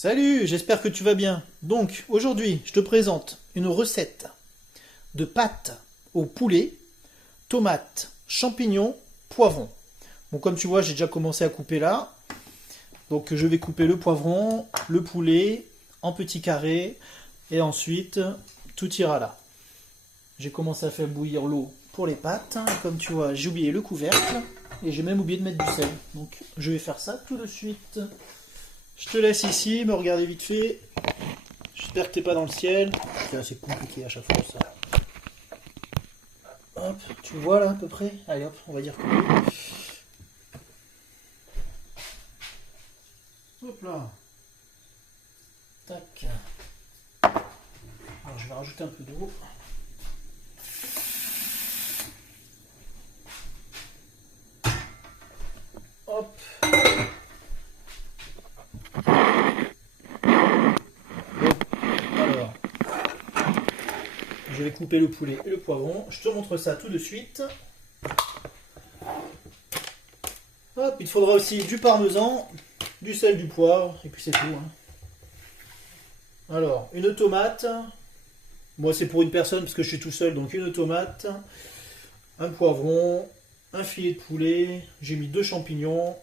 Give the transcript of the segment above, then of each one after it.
Salut, j'espère que tu vas bien. Donc, aujourd'hui, je te présente une recette de pâtes au poulet, tomates, champignons, poivrons. Bon, comme tu vois, j'ai déjà commencé à couper là. Donc, je vais couper le poivron, le poulet en petits carrés et ensuite, tout ira là. J'ai commencé à faire bouillir l'eau pour les pâtes. Et comme tu vois, j'ai oublié le couvercle et j'ai même oublié de mettre du sel. Donc, je vais faire ça tout de suite. Je te laisse ici, me regarder vite fait. J'espère que t'es pas dans le ciel. C'est assez compliqué à chaque fois ça. Hop, tu vois là à peu près. Allez hop, on va dire que oui. Hop là. Tac. Alors je vais rajouter un peu d'eau. Hop. Alors, je vais couper le poulet et le poivron. Je te montre ça tout de suite. Hop, il te faudra aussi du parmesan, du sel, du poivre, et puis c'est tout. Hein. Alors, une tomate. Moi, c'est pour une personne parce que je suis tout seul, donc une tomate, un poivron, un filet de poulet. J'ai mis 2 champignons,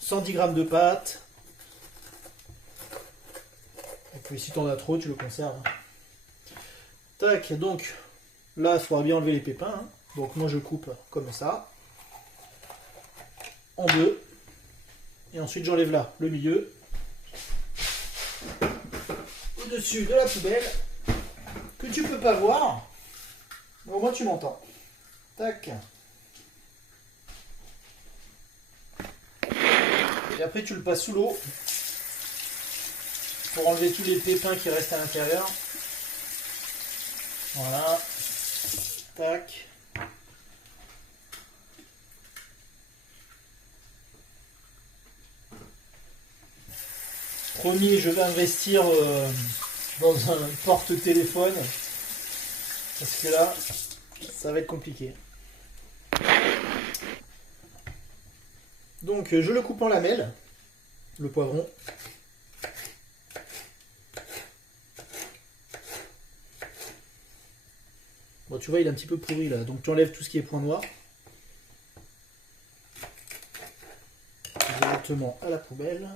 110 g de pâte. Et puis, si tu en as trop, tu le conserves. Tac, donc là, il faudra bien enlever les pépins. Hein. Donc, moi, je coupe comme ça, en deux. Et ensuite, j'enlève là le milieu. Au-dessus de la poubelle. Que tu peux pas voir. Mais au moins, tu m'entends. Tac. Et après, tu le passes sous l'eau. Pour enlever tous les pépins qui restent à l'intérieur. Voilà. Tac. Promis, je vais investir dans un porte-téléphone. Parce que là, ça va être compliqué. Donc, je le coupe en lamelles, le poivron. Bon, tu vois, il est un petit peu pourri là. Donc, tu enlèves tout ce qui est point noir. Directement à la poubelle.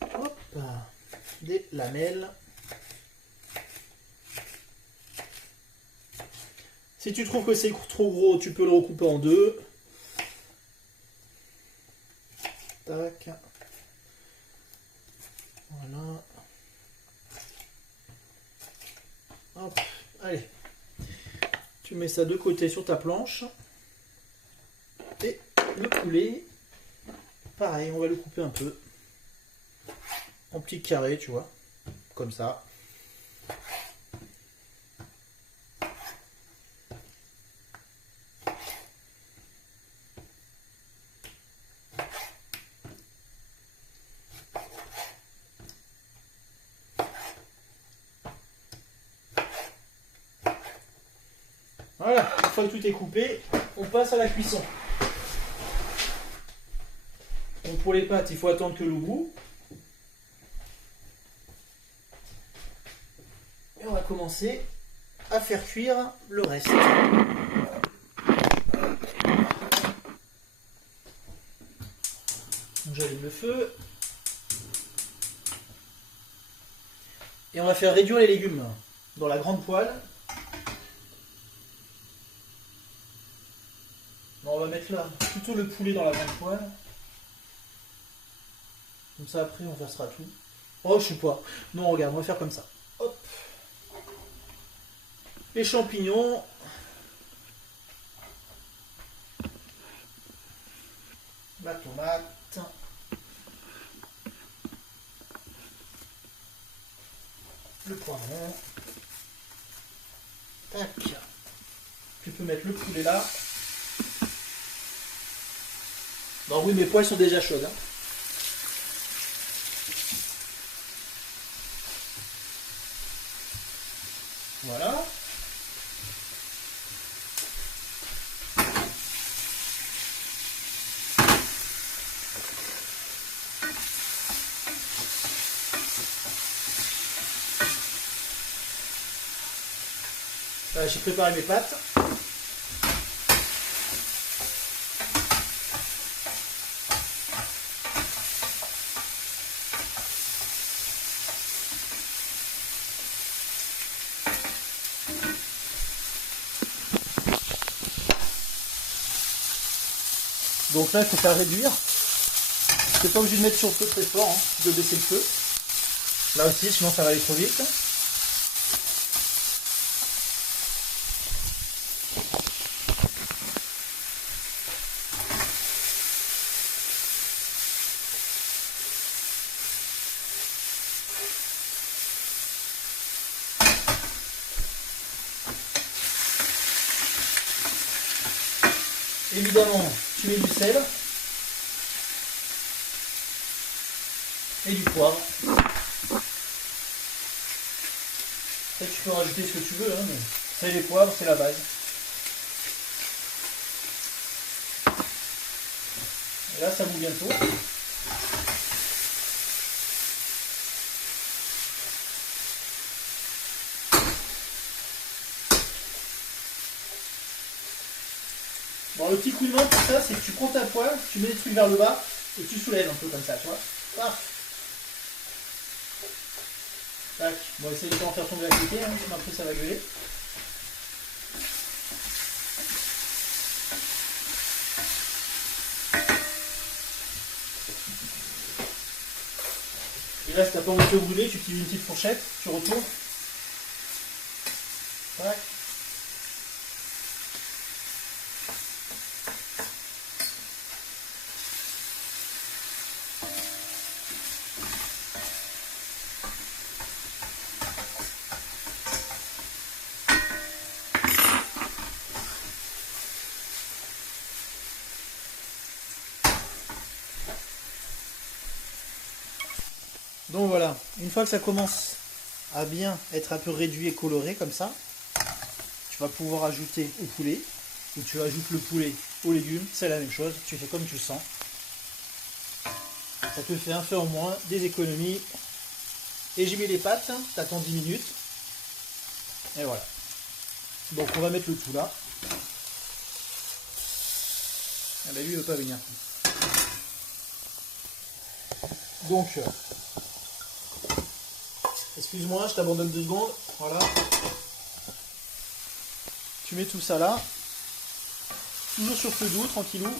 Hop, des lamelles. Si tu trouves que c'est trop gros, tu peux le recouper en deux. Tac. Voilà. Hop, allez. Tu mets ça de côté sur ta planche. Et le poulet, pareil, on va le couper un peu. En petits carrés, tu vois. Comme ça. Voilà, une fois que tout est coupé, on passe à la cuisson. Donc pour les pâtes, il faut attendre que l'eau bout. Et on va commencer à faire cuire le reste. Donc j'allume le feu. Et on va faire réduire les légumes dans la grande poêle. Bon, on va mettre là plutôt le poulet dans la grande poêle. Comme ça après on versera tout. Oh je sais pas. Non regarde, on va faire comme ça. Hop. Les champignons. La tomate. Le poivron. Tac. Tu peux mettre le poulet là. Non oui mes poêles sont déjà chaudes. Hein. Voilà. Voilà, j'ai préparé mes pâtes. Donc là, il faut faire réduire. C'est pas obligé de mettre sur le feu très fort, hein. Tu peux baisser le feu. Là aussi, sinon ça va aller trop vite. Évidemment, tu mets du sel et du poivre. Après, tu peux rajouter ce que tu veux, hein, mais sel et poivre, c'est la base. Et là, ça bout bientôt. Bon, le petit coup de main pour ça, c'est que tu prends ta poêle, tu mets les trucs vers le bas et tu soulèves un peu comme ça, tu vois. Paf. Tac. Bon, essaye de pas en faire tomber à côté, hein, sinon après ça va gueuler. Et là, si t'as pas envie de te brûler, tu utilises une petite fourchette, tu retournes. Tac. Donc voilà, une fois que ça commence à bien être un peu réduit et coloré comme ça, tu vas pouvoir ajouter au poulet, ou tu ajoutes le poulet aux légumes, c'est la même chose, tu fais comme tu le sens. Ça te fait un peu en moins, des économies. Et j'ai mis les pâtes, tu attends 10 minutes. Et voilà. Donc on va mettre le tout là. Ah bah lui il veut pas venir. Donc, excuse-moi, je t'abandonne 2 secondes. Voilà. Tu mets tout ça là. Toujours sur feu doux, tranquillou.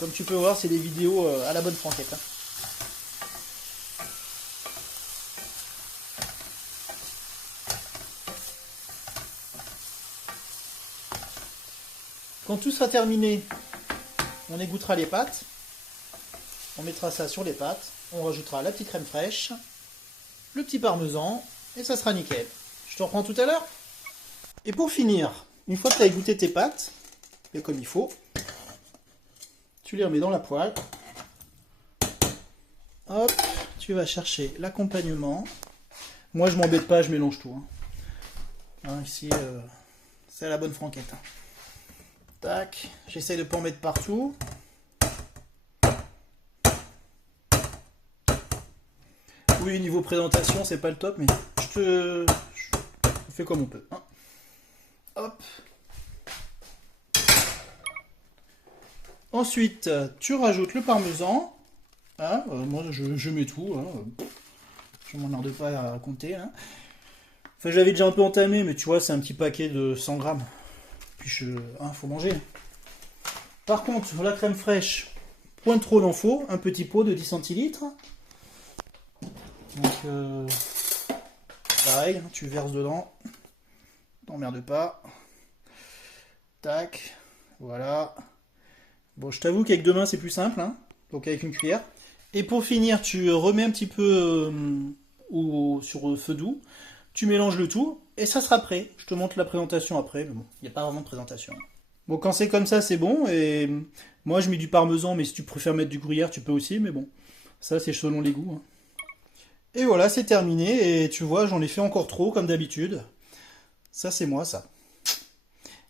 Comme tu peux voir, c'est des vidéos à la bonne franquette. Hein. Quand tout sera terminé, on égouttera les pâtes. On mettra ça sur les pâtes. On rajoutera la petite crème fraîche, le petit parmesan, et ça sera nickel. Je te reprends tout à l'heure. Et pour finir, une fois que tu as égoutté tes pâtes, et comme il faut, tu les remets dans la poêle. Hop, tu vas chercher l'accompagnement. Moi, je m'embête pas, je mélange tout. Hein, ici, c'est la bonne franquette. Hein. Tac, j'essaye de ne pas en mettre partout. Oui, niveau présentation, c'est pas le top, mais je fais comme on peut. Hein. Hop. Ensuite, tu rajoutes le parmesan. Hein, moi, je mets tout. Hein. Je m'emmerde pas à raconter. Hein. Enfin, j'avais déjà un peu entamé, mais tu vois, c'est un petit paquet de 100 grammes. Puis, faut manger. Par contre, la crème fraîche, point trop d'en faut. Un petit pot de 10 centilitres. Donc, pareil, tu verses dedans. T'emmerdes pas. Tac. Voilà. Bon, je t'avoue qu'avec 2 mains, c'est plus simple. Hein, donc, avec une cuillère. Et pour finir, tu remets un petit peu sur feu doux. Tu mélanges le tout. Et ça sera prêt. Je te montre la présentation après. Mais bon, il n'y a pas vraiment de présentation. Bon, quand c'est comme ça, c'est bon. Et moi, je mets du parmesan. Mais si tu préfères mettre du gruyère, tu peux aussi. Mais bon, ça, c'est selon les goûts. Hein. Et voilà, c'est terminé. Et tu vois, j'en ai fait encore trop, comme d'habitude. Ça, c'est moi, ça.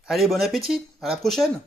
Allez, bon appétit. À la prochaine.